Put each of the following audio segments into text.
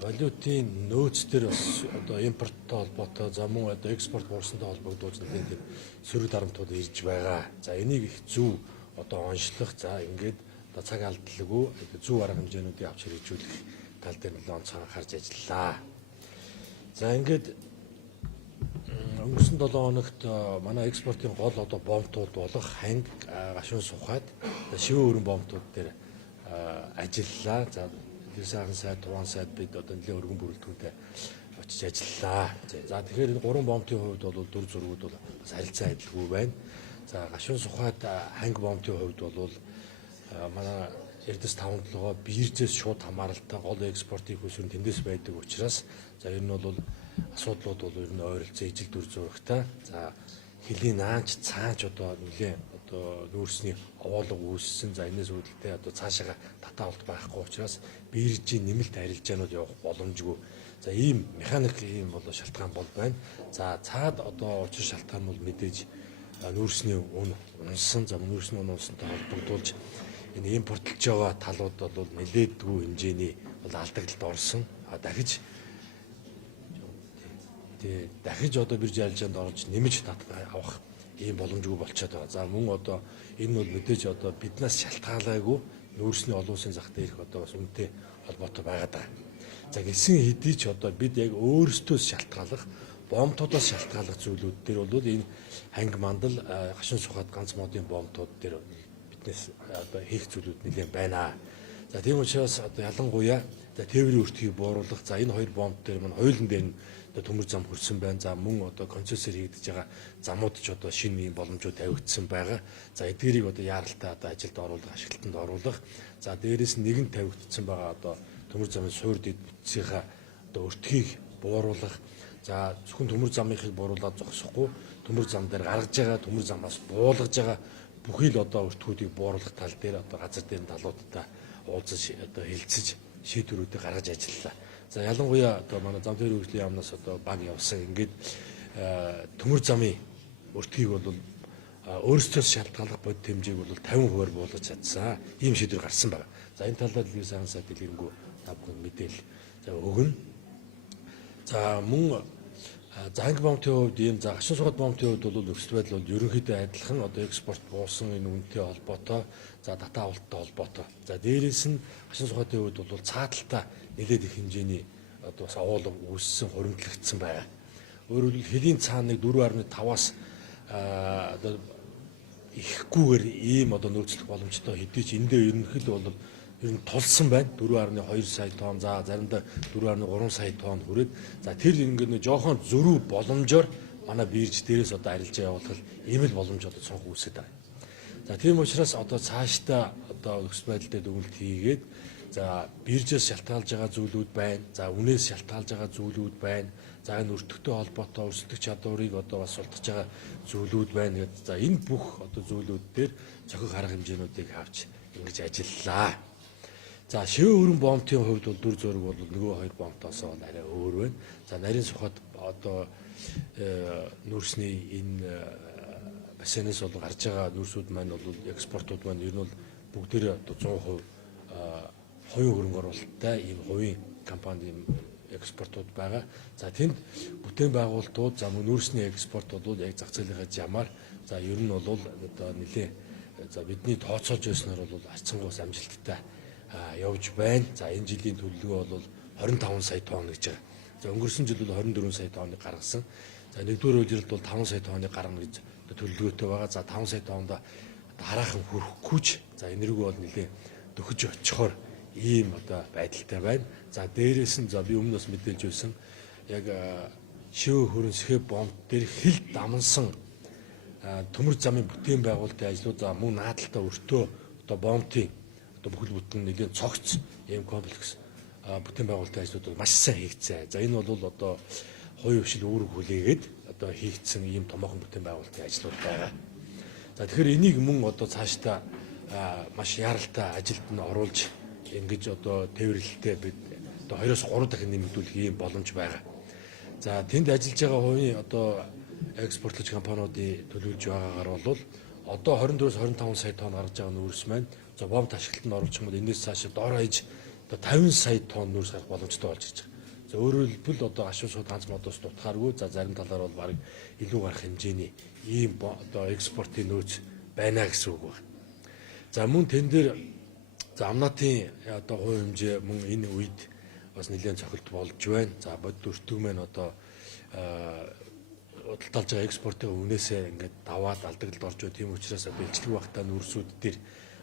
валютын нөөц төр бас одоо импорттой холбоотой за мөн одоо экспорт буурсантай холбогдуулж нэгэн тийм сөрөг дарамтууд ирж байгаа. За энийг их зөв одоо онцлох за ингээд одоо цаг алдалгүй зөв арга хэмжээнүүдийг авч хэрэгжүүлэх тал дээр нэлээд онцгой анхаарч ажиллаа. За ингээд өнгөрсөн 7 хоногт манай экспортын гол одоо бомтууд болох ханг, гашуун сухад, шивэн өргөн бомтууд дээр ажиллалаа. За сайхан сайд, туван сайд бид одоо нэлээд өргөн бүрэлдэхүүнтэй очиж ажиллалаа. За тэгэхээр энэ гурван бомтын хувьд бол дүр зургууд бол бас харилцан адилгүй байна. За гашуун сухад ханг бомтын хувьд бол манай Эрдэс 5-7 биржээс шууд хамааралтай гол экспортын хөлсөрн тэндээс байдаг учраас за ер нь бол асуудлууд бол ер нь ойролцоо ижил дүр зурагтай. За хэлийн наанч цаанч одоо нэлээ одоо нүүрсний овоолго үүссэн. За энэс үүдэлтэй одоо цаашаага татаа болт байхгүй учраас биржийн нэмэлт арилжаанууд явах боломжгүй. За ийм механик ийм бол шалтгаан бол байна. За цаад одоо учир шалтгаан бол мэдээж нүүрсний үн унсан. За нүүрсний үн унсантай холбогдуулж энэ импортлж байгаа талууд бол нэлээдгүй хэмжээний бол алдагдлалд орсон. Дахиж одоо бирж арилжаанд орж нэмж авах ийм боломжгүй болчиход байгаа. За мөн одоо энэ бол мэдээж одоо биднээс шалтгаалаагүй нүүрсний олон улсын зах дээрх одоо бас үнэтэй холбоотой байгаад байгаа. За гэсэн хэдий ч одоо бид яг өөрсдөөс шалтгаалах, бомтуудаас шалтгаалах зүйлүүд дээр бол энэ ханг мандал, гашуун сухад ганц модын бомтууд дээр биднээс одоо хийх зүйлүүд нэлээд байна. За тийм учраас одоо ялангуяа тээврийн өртгийг бууруулах, за энэ хоёр бомт дээр мань хоёулын дээр нь төмөр зам хүрсэн байна. За мөн одоо концессор хийгдэж байгаа замууд ч одоо шинэ юм боломжууд тавигдсан байгаа. За эдгээрийг одоо яаралтай одоо ажилд оруулах, ашиглалтанд оруулах. За дээрээс нэгэн тавигдсан байгаа одоо төмөр замын суур дэд бүтцийнхаа одоо өртгийг бууруулах. За зөвхөн төмөр замынхыг бууруулаад зогсохгүй, төмөр зам дээр гаргаж байгаа, төмөр замаас буулгаж байгаа бүхий л одоо өртгүүдийг бууруулах тал дээр одоо газар дээр талуудтай уулзаж одоо хэлцэж шийдвэрүүдийг гаргаж ажиллалаа. За ялангуяа одоо манай зам тээврийн хөгжлийн яамнаас одоо баг явсан. Ингээд төмөр замын өртгийг бол өөрсдөөс шалтгаалах бодит хэмжээг бол 50% буулгаж чадсан. Ийм шийдвэр гарсан байна. За энэ талаар л сайхан сайд дэлгэрэнгүй та бүхэн мэдээлэл өгнө. За мөн ханг бомтын хувьд ийм за гашуун сухад бомтын хувьд бол нөхцөл байдал бол ерөнхийдөө адилхан одоо экспорт буусан энэ үнэтэй холбоотой, за татаа авалттай холбоотой. За дээрээс нь гашуун сухатын хувьд бол цааталтаа нэлээд их хэмжээний одоо бас овоолго үүссэн, хуримтлагдсан байгаа. Өөрөөр хэлбэл хэлийн цааныг 4.5-аас одоо ихгүйгээр ийм одоо нөөцлөх боломжтой хэдий ч эндээ ерөнхийдөө бол ер нь тулсан байна. 4.2 сая тонн, за заримдаа 4.3 сая тонн хүрээд за тэр ингээд нэг жоохон зөрүү боломжоор манай бирж дээрээс одоо арилжаа явуулах ийм л боломж одоо цонх үүсэж байгаа. За тийм учраас одоо цаашдаа одоо нөхцөл байдал дээр дүгнэлт хийгээд за биржээс шалтгаалж байгаа зүйлүүд байна. За үнээс шалтгаалж байгаа зүйлүүд байна. За энэ өртөгтэй холбоотой өрсөлдөх чадварыг одоо бас сулдах байгаа зүйлүүд байна гэдэг. За энэ бүх одоо зүйлүүд дээр зохих арга хэмжээнүүдийг авч ингэж ажиллалаа. За шивэн өргөн бомтын хувьд бол дүр зураг бол нөгөө хоёр бомтоос арай өөр байна. За нарийн сухад одоо нүүрсний энэ бассейнээс бол гарч байгаа нүүрсүүд маань бол экспортууд маань ер нь бол бүгдээрээ одоо 100% хувийн хөрөнгө оруулалттай ийм хувийн компани экспортууд байгаа. За тэнд бүтээн байгуулалтууд за нүүрсний экспорт бол яг зах зээлийнхаа жамаар за ер нь бол одоо нэлээ за бидний тооцоолж байснаар бол харьцангуй амжилттай явж байна. За энэ жилийн төлөвлөгөө бол 25 сая тонн гэж байгаа. За өнгөрсөн жил бол 24 сая тонныг гаргасан. За нэгдүгээр үеэрд бол 5 сая тонныг гаргана гэж төлөвлөгөөтэй байгаа. За 5 сая тоннд хараахан хүрэхгүйч за энэргүй бол нэлээ дөхөж очихоор ийм одоо байдалтай байна. За дээрээс нь за би өмнөөс мэдээлж байсан яг шивэн хөрөн сэхэв бомт дээр хил дамнсан төмөр замын бүтээн байгуулалтын ажлууд за мөн наадалтай өртөө одоо бомтын одоо бүхэл бүтэн нэлээд цогц ийм комплекс бүтээн байгуулалтын ажлууд маш сайн хийгдсэн. За энэ бол одоо хувийн хвшил үүрэг хүлээгээд одоо хийгдсэн ийм томоохон бүтээн байгуулалтын ажлууд байгаа. За тэгэхээр энийг мөн одоо цаашдаа маш яралтай ажилд нь оруулж ингэж одоо тээвэрлэлтэй бид одоо 2-3 дахин нэмэгдүүлэх ийм боломж байгаа. За тэнд ажиллаж байгаа хувийн одоо экспортлогч компаниудын төлөвлөж байгаагаар бол одоо 24-25 сая тонн гаргаж байгаа нүүрс маань за бомт ашиглалтанд оруулах юм бол энэс цаашаа доор хаяж одоо 50 сая тонн нүүрс гарах боломжтой болж ирж байгаа. За өөрөөр хэлбэл одоо гашуун сууд ганц модоос дутгааргүй за зарим талаар бол баг илүү гарах хэмжээний ийм одоо экспортын нөөц байна гэсэн үг байна. За мөн тэн дээр за амнаатын одоо хувь хэмжээ мөн энэ үед бас нэлээд цохилт болж байна. За бодит өртөг маань одоо худалдаалж байгаа экспортын үнээсээ ингээд даваад алдагдлд орж байгаа. Тийм учраас бэлчлэг багтаа нүүрсүүд дээр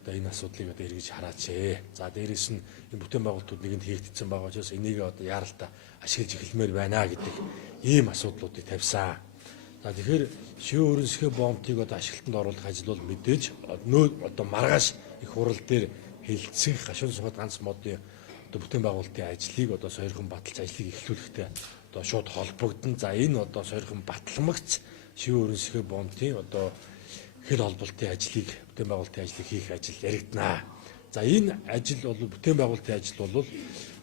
одоо энэ асуудлыг одоо эргэж хараач. За дээрэс нь энэ бүтээн байгуулалтууд нэгэнд хийгдсэн байгаа учраас энийг одоо яаралтай ашиглаж эхэлмээр байна гэдэг ийм асуудлуудыг тавьсан. За тэгэхээр шивээ өрнөсгөө бомбтыг одоо ашиглалтанд оруулах ажил бол мэдээж одоо маргааш их хурал дээр хэлэлцэх гашуун сухад ганц модын одоо бүтээн байгуулалтын ажлыг одоо сойрхон баталж ажлыг эхлүүлэхтэй одоо шууд холбогдсон. За энэ одоо сойрхон батламгц шивээ өрнөсгөө бомбтын одоо хэл холболтын ажлыг бүтээн байгуулалтын ажлыг хийх ажил яригдана. За энэ ажил бол бүтээн байгуулалтын ажил бол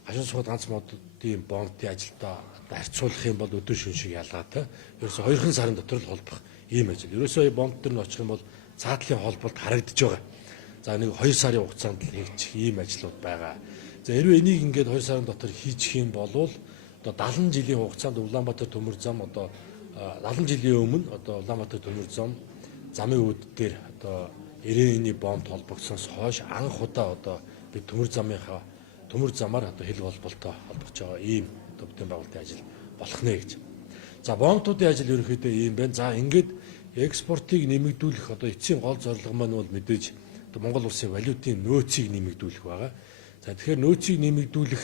гашуун сухад ганц модын бомбтын ажилдаа харьцуулах юм бол өдөр шөнө шиг ялгаатай. Ерөөсө 2 сарын дотор л холбох ийм ажил. Ерөөсөө бомб төр нь очих юм бол цаатлын холболт харагдаж байгаа. За нэг 2 сарын хугацаанд л хийчих ийм ажлууд байгаа. За хэрвээ энийг ингээд 2 сарын дотор хийчих юм бол одоо 70 жилийн хугацаанд Улаанбаатар төмөр зам одоо 70 жилийн өмнө одоо Улаанбаатар төмөр зам замын үүд дээр одоо 90-ний бомб холбогдсоноос хойш анх удаа одоо бид төмөр замаар одоо хэл холболтоо холбож байгаа ийм одоо бүтээн байгуулалтын ажил болох нэ гэж. За бомбтуудын ажил ерөнхийдөө ийм байна. За ингээд экспортыг нэмэгдүүлэх одоо эцсийн гол зорилго маань бол мэдээж одоо Монгол улсын валютын нөөцийг нэмэгдүүлэх байгаа. За тэгэхээр нөөцийг нэмэгдүүлэх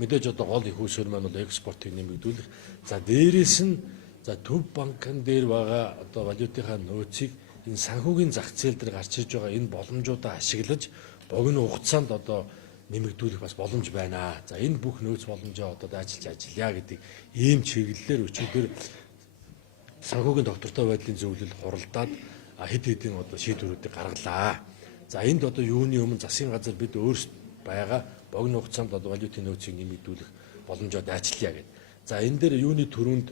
мэдээж одоо гол их үүсвэр маань бол экспортыг нэмэгдүүлэх. За дээрээс нь за төв банкн дээр байгаа одоо валютынхаа нөөцийг энэ санхүүгийн зах зээл дээр гарч ирж байгаа энэ боломжуудаа ашиглаж богино хугацаанд одоо нэмэгдүүлэх бас боломж байна. За энэ бүх нөөц боломжоо одоо ажиллаж ажиллая гэдэг ийм чиглэлээр өчигдөр санхүүгийн доктортой байдлын зөвлөл хуралдаад хэд хэдэн одоо шийдвэрүүдийг гаргалаа. За энд одоо юуны өмнө засгийн газар бид өөрсд байгаа богино хугацаанд одоо валютын нөөцийг нэмэгдүүлэх боломжоо дайчлая гэдэг. За энэ дээр юуны төрөнд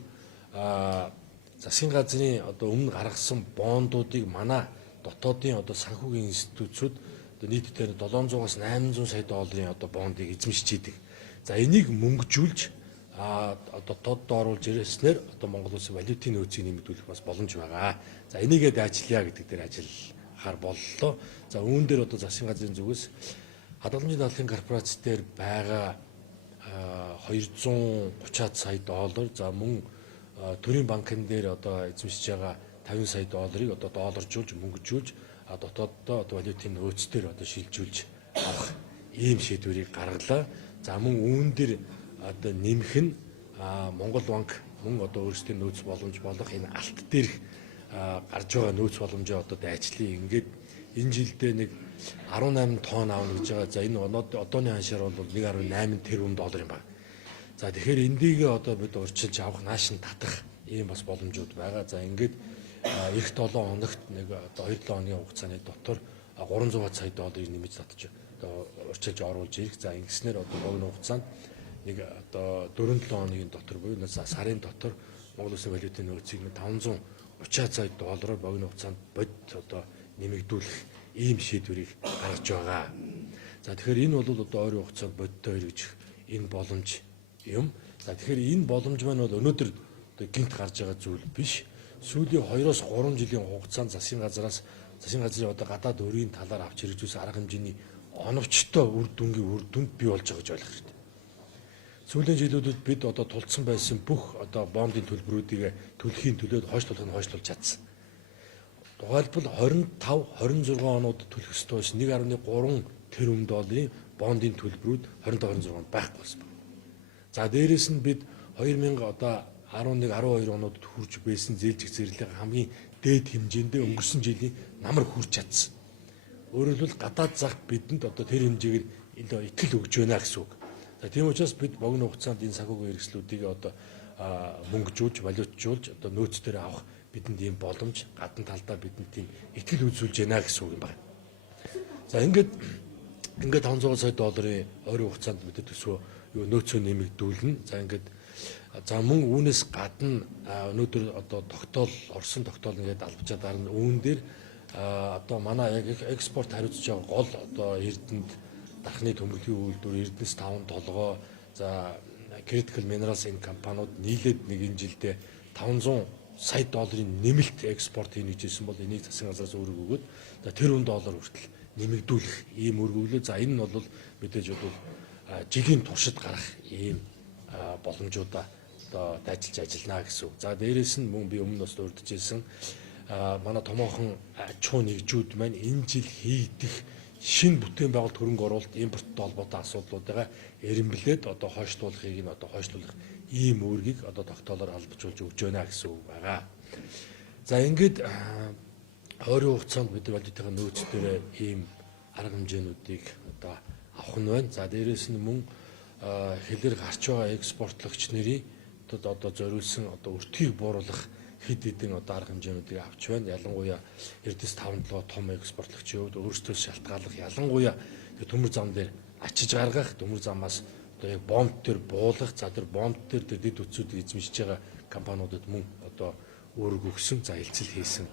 засгийн газрын одоо өмнө гаргасан бондуудыг манай дотоодын одоо санхүүгийн институтсууд одоо нийтдээ 700-аас 800 сая долларын одоо бондыг эзэмшиж идэг. За энийг мөнгөжүүлж одоо тодд оруулж ирснээр одоо Монгол улсын валютын нөөцийг нэмэгдүүлэх бас боломж байгаа. За энийгээ дайчлая гэдэг дээр ажиллахаар боллоо. За үүн дээр одоо засгийн газрын зүгээс хадгаламжийн даатгалын корпорац дээр байгаа 230 сая доллар за мөн төрийн банкн дээр одоо эзэмшиж байгаа 50 сая долларыг одоо долларжуулж мөнгөжүүлж дотооддоо одоо валютын нөөцдөр одоо шилжүүлж авах ийм шийдвэрийг гаргалаа. За мөн үүн дээр одоо нэмэх нь Монгол банк мөн одоо өөрсдийн нөөц боломж болох энэ алт дээрх гарч байгаа нөөц боломжоо одоо дайчлаа. Ингээд энэ жилдээ нэг 18 тонн аавна гэж байгаа. За энэ одооны ханшаар бол 1.8 тэрбум доллар юм байна. За тэгэхээр эндийгээ одоо бид урьдчилж авах нааш нь татах ийм бас боломжууд байгаа. За ингээд эх 7 хоногт нэг одоо 2-7 хоногийн хугацааны дотор 300 сая долларыг нэмж татж одоо урьдчилж оруулж ирэх. За ингэснээр одоо богино хугацаанд нэг одоо 4-7 хоногийн дотор буюу сарын дотор Монгол улсын валютын нөөцийг 530 сая доллараар богино хугацаанд бодит одоо нэмэгдүүлэх ийм шийдвэрийг гаргаж байгаа. За тэгэхээр энэ бол одоо ойрын хугацаанд бодиттой хэрэгжих энэ боломж юм. За тэгэхээр энэ боломж маань бол өнөөдөр одоо гинт гарч байгаа зүйл биш. Сүүлийн 2-3 жилийн хугацаанд засгийн газрын одоо гадаад өрийн талаар авч хэрэгжүүлсэн арга хэмжээний оновчтой үр дүнд бий болж байгаа гэж ойлгох хэрэгтэй. Сүүлийн жилүүдэд бид одоо тулцсан байсан бүх одоо бондын төлбөрүүдийг төлөхийн төлөөд хойшлуулж чадсан. Тухайлбал 25-26 оноод төлөх ёстой байсан 1.3 тэрбум долларын бондын төлбөрүүд 25-26 онд байхгүй болсон байна. За дээрэс нь бид 2011-12 оноод хүрч байсан зээлжих зэрлэг хамгийн дээд хэмжээндээ өнгөрсөн жилийн намар хүрч чадсан. Өөрөөр хэлбэл гадаад зах бидэнд одоо тэр хэмжээгээр итгэл өгж байна гэсэн үг. За тийм учраас бид богино хугацаанд энэ санхүүгийн хэрэгслүүдийг одоо мөнгөжүүлж, валютжуулж одоо нөөц дээр авах бидэнд ийм боломж гадна талдаа бидэнд тийм итгэл үзүүлж байна гэсэн үг юм байна. За ингээд 500 сая долларын ойрын хугацаанд бид төсвөө нөөцөө нэмэгдүүлнэ. За ингээд за мөн үүнээс гадна өнөөдөр одоо Орсын тогтоол ингээд албачаад дарна. Үүн дээр одоо манай яг экспорт хариуцж байгаа гол одоо эрдэнэт дархны төмөрлөгийн үйлдвэр, Эрдэнэс 5 толгой, за Critical Minerals энэ компаниуд нийлээд нэг энэ жилдээ 500 сая долларын нэмэлт экспорт хийнэ гэжсэн бол энийг засгийн газраас үүрэг өгөөд за тэрбум доллар хүртэл нэмэгдүүлэх ийм үүрэг өглөө. За энэ нь бол мэдээж бол жилийн туршид гарах ийм боломжуудаа одоо дайчилж ажиллана гэсэн үг. За дээрээс нь мөн би өмнө бас урьдчилсан манай томоохон аж ахуй нэгжүүд маань энэ жил хийгдэх шинэ бүтээн байгуулалт хөрөнгө оруулалт импорттой холбоотой асуудлуудаа эренблээд одоо хойшлуулахыг нь одоо хойшлуулах ийм үүргийг одоо тогтоолоор албажуулж өгч байна гэсэн үг байгаа. За ингээд ойрын хугацаанд бид валютын нөөцлөрөө ийм арга хэмжээнүүдийг одоо авах нь байна. За дээрээс нь мөн хэлээр гарч байгаа экспортлогч нарын одоо зориулсан одоо өртгийг бууруулах хэд хэдэн одоо арга хэмжээнүүдийг авч байна. Ялангуяа Эрдэнэс 5-7 том экспортлогчийн хувьд өөрсдөөс шалтгааллах, ялангуяа төмөр зам дээр ачиж гаргах, төмөр замаас одоо яг бомб төр буулгах, за тэр бомб төр дэд үтсүүдийг эзэмшиж байгаа компаниудад мөн одоо үүрэг өгсөн, за хэлцэл хийсэн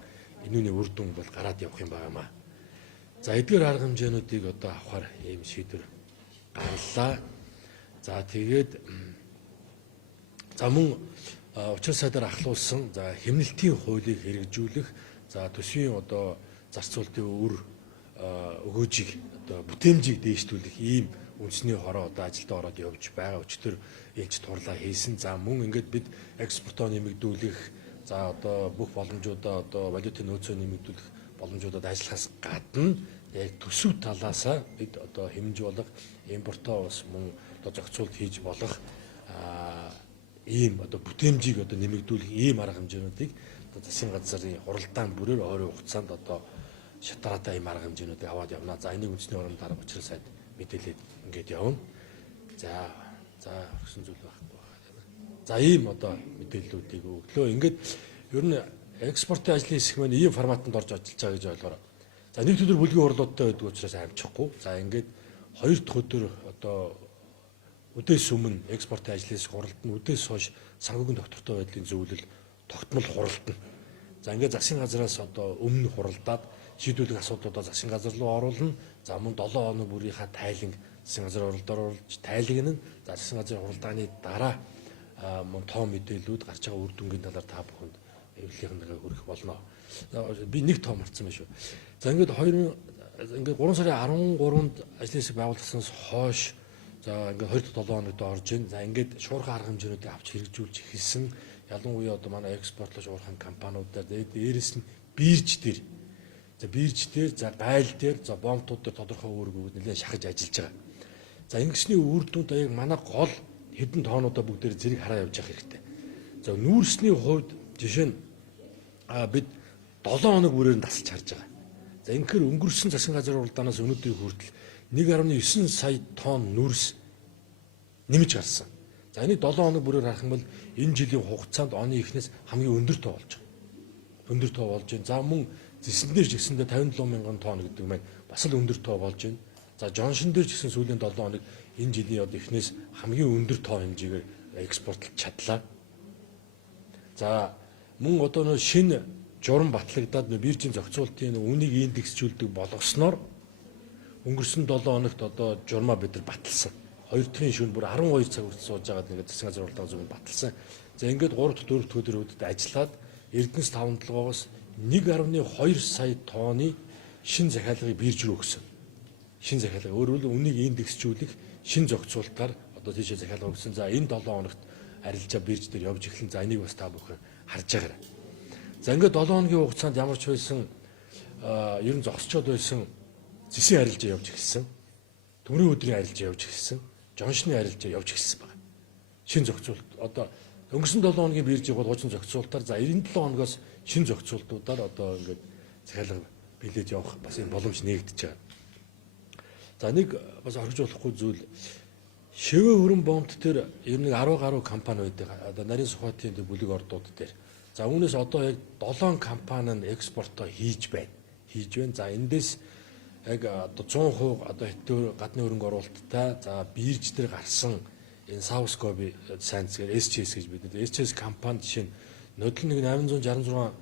энүүний үр дүн бол гараад явах юм байнамаа. За эдгээр арга хэмжээнүүдийг одоо авахар ийм шийдвэр гарлаа. За тэгээд за мөн учир сайдаар ахлуулсан за хэмнэлтийн хуулийг хэрэгжүүлэх, за төсвийн одоо зарцуулалтын өр өгөөжийг одоо бүтээмжийг дээшлүүлэх ийм үндэсний хороо одоо ажилдаа ороод явж байгаа өчтөр энэч турлаа хийсэн. За мөн ингээд бид экспортоо нэмэгдүүлэх, за одоо бүх боломжуудаа одоо валютын нөөцөө нэмэгдүүлэх боломжуудад ажиллахаас гадна яг төсөв талаасаа бид одоо хэмж болох импортоо бас мөн одоо зохицуулт хийж болох ийм одоо бүтээмжийг одоо нэмэгдүүлэх ийм арга хэмжээнүүдийг одоо засгийн газрын хуралдаан бүрээр ойрын хугацаанд одоо шатараатай ийм арга хэмжээнүүдийг аваад явна. За энийг үндэсний орон дарга учир сайд мэдээлээд ингээд явна. За өгсөн зүйл байхгүй байна. За ийм одоо мэдээллүүдийг өглөө. Ингээд ер нь экспортын ажлын хэсэг маань ийм форматанд орж ажиллаж байгаа гэж ойлгоорой. За нэг өдөр бүлгийн хурлуудтай байдаг учраас амжихгүй. За ингээд хоёр дахь өдөр одоо үдээс өмнө экспортын ажлын хэсэг хуралдана, үдээс хойш санхүүгийн доктортой байдлын зөвлөл тогтмол хуралдана. За ингээд засгийн газраас одоо өмнө хуралдаад шийдвэрлэх асуудлуудаа засгийн газар руу оруулна. За мөн 7 хоног бүрийнхаа тайланг засгийн газар хуралдаар оруулж тайлагна. За засгийн газрын хуралдааны дараа мөн тоо мэдээллүүд гарч байгаа үр дүнгийн талаар та бүхэнд эвлэлийнхээ хүргэх болно. Би нэг тоо марцсан байна шүү. За ингээд 3 сарын 13-нд ажлын хэсэг байгуулагдсанаас хойш за ингээд 2-7 хоногт орж ийн. За ингээд шуурхай арга хэмжээнүүдийг авч хэрэгжүүлж эхэлсэн. Ялангуяа одоо манай экспортлож уурхайн компаниудаар дээрээс нь бирж дээр за бирж дээр за гайл дээр за бомбтууд дээр тодорхой үүрэг өгөөд нэлээд шахаж ажиллаж байгаа. За ингэсний үр дүнд яг манай гол хэдэн тоонуудаа бүгдээр зэрэг хараа явж явах хэрэгтэй. За нүүрсний хувьд жишээ нь бид 7 хоног бүрээр нь тасалж харж байгаа. За ингэхээр өнгөрсөн засгийн газрын хуралдаанаас өнөөдрийн хүртэл 1.9 сая тонн нүүрс нэмж гарсан. За энийг 7 хоног бүрээр харах юм бол энэ жилийн хугацаанд оны эхнээс хамгийн өндөр тоо болж байгаа. Өндөр тоо болж байна. За мөн зэсэн дээр ч гэсэндээ 57 мянган тонн гэдэг маань бас л өндөр тоо болж байна. За Жоншин дээр ч гэсэн сүүлийн 7 хоног энэ жилийн одоо эхнээс хамгийн өндөр тоо хэмжээгээр экспортлж чадлаа. За мөн одоо нөө шинэ журам батлагдаад биржийн зохицуултын үнийг индексжүүлдэг болгосноор өнгөрсөн 7 хоногт одоо журмаа бид нар баталсан. 2 дахь шөнө бүр 12 цаг хүртэл сууж байгаад ингээд засгийн газрын хуралдаан зөв баталсан. За ингээд 3 дахь 4 дахь өдрүүдэд ажиллаад Эрдэнэс 5-7-оос 1.2 сая тонны шин захиалгыг бирж рүү өгсөн. Шин захиалга өөрөөр хэлбэл үнийг индексжүүлэх шин зохицуултаар одоо тийшээ захиалга өгсөн. За энэ 7 хоногт арилжаа бирж дээр явж эхлэн. За энийг бас та бүхэн харж байгаарай. За ингээд 7 хоногийн хугацаанд ямар ч байсан ер нь зогсчод байсан зэсийн арилжаа явж эхэлсэн. Төмрийн өдрийн арилжаа явж эхэлсэн. Жоншны арилжаа явж эхэлсэн байна. Шин зохицуулт одоо өнгөрсөн 7 хоногийн биржийг бол хуучин зохицуултаар за 97 хоногоос шин зохицуултуудаар одоо ингээд захиалга билээд явах бас юм боломж нээгдэж байгаа. За нэг бас орхиж болохгүй зүйл шивэ хөрөн бомбт тэр ер нь 10 гаруй компани байдаг. Одоо нарийн сухатын бүлэг ордууд дээр. За үүнээс одоо яг 7 компани нь экспортоо хийж байна. За эндээс яг одоо 100% одоо хэдэн гадны хөрөнгө оруулалттай за бирж дээр гарсан энэ Саускоби Сайнцгээр SCS гэж бид SCS компани жишээ нь нодлон нэг 866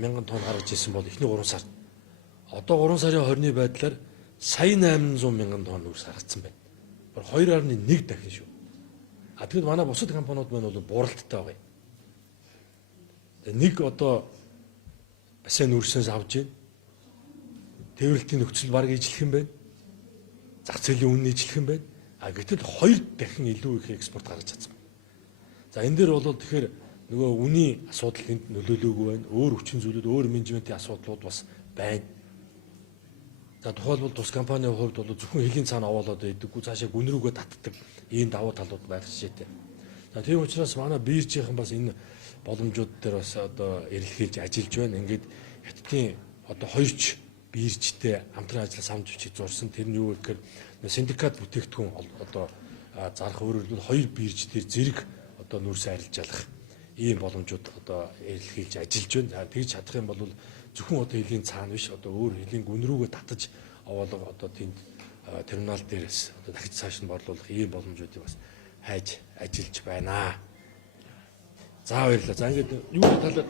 мянган тонн гаргаж ирсэн бол эхний 3 сард. Одоо 3 сарын 20-ны байдлаар сая 800 мянган тонн нүүрс харагдсан байна. Бор 2.1 дахин шүү. А тэгэд манай бусад компаниуд маань бол буралттай байгаа юм. Нэг одоо бассейн нүүрсээс авж ийн. Тээвэрлтийн нөхцөл бараг ижлэх юм байна. Зах зээлийн үнэ ижлэх юм байна. А гэтэл 2 дахин илүү их экспорт гаргаж чадсан байна. За энэ дээр бол тэгэхээр нөгөө үнийн асуудал энд нөлөөлөөгүй байна. Өөр хүчин зүйлүүд, өөр менежментийн асуудлууд бас байна. За тухайлбал тус компанийн хувьд бол зөвхөн хэлийн цаана овоолоод байдаггүй, цаашаа гүн рүүгээ татдаг ийм давуу талууд байх жишээтэй. За тийм учраас манай биржийнхэн бас энэ боломжууд дээр бас одоо эрэлхийлж ажиллаж байна. Ингээд хятадын одоо 2ч биржтэй хамтран ажиллаж самж бичиж зурсан. Тэр нь юу гэхээр синдикат бүтээгдэхүүн одоо зарах өөрөөр хэлбэл 2 бирж дээр зэрэг одоо нүүрсээ арилжаалах ийм боломжууд одоо эрэлхийлж ажиллаж байна. За тэгж чадах юм бол зөвхөн одоо хэлийн цаана биш одоо өөр хэлийн гүн рүүгээ татаж овоолго одоо тэнд терминал дээрээс одоо дахиж цааш нь борлуулах ийм боломжуудыг бас хайж ажиллаж байна. За баярлалаа. За ингээд юу талаар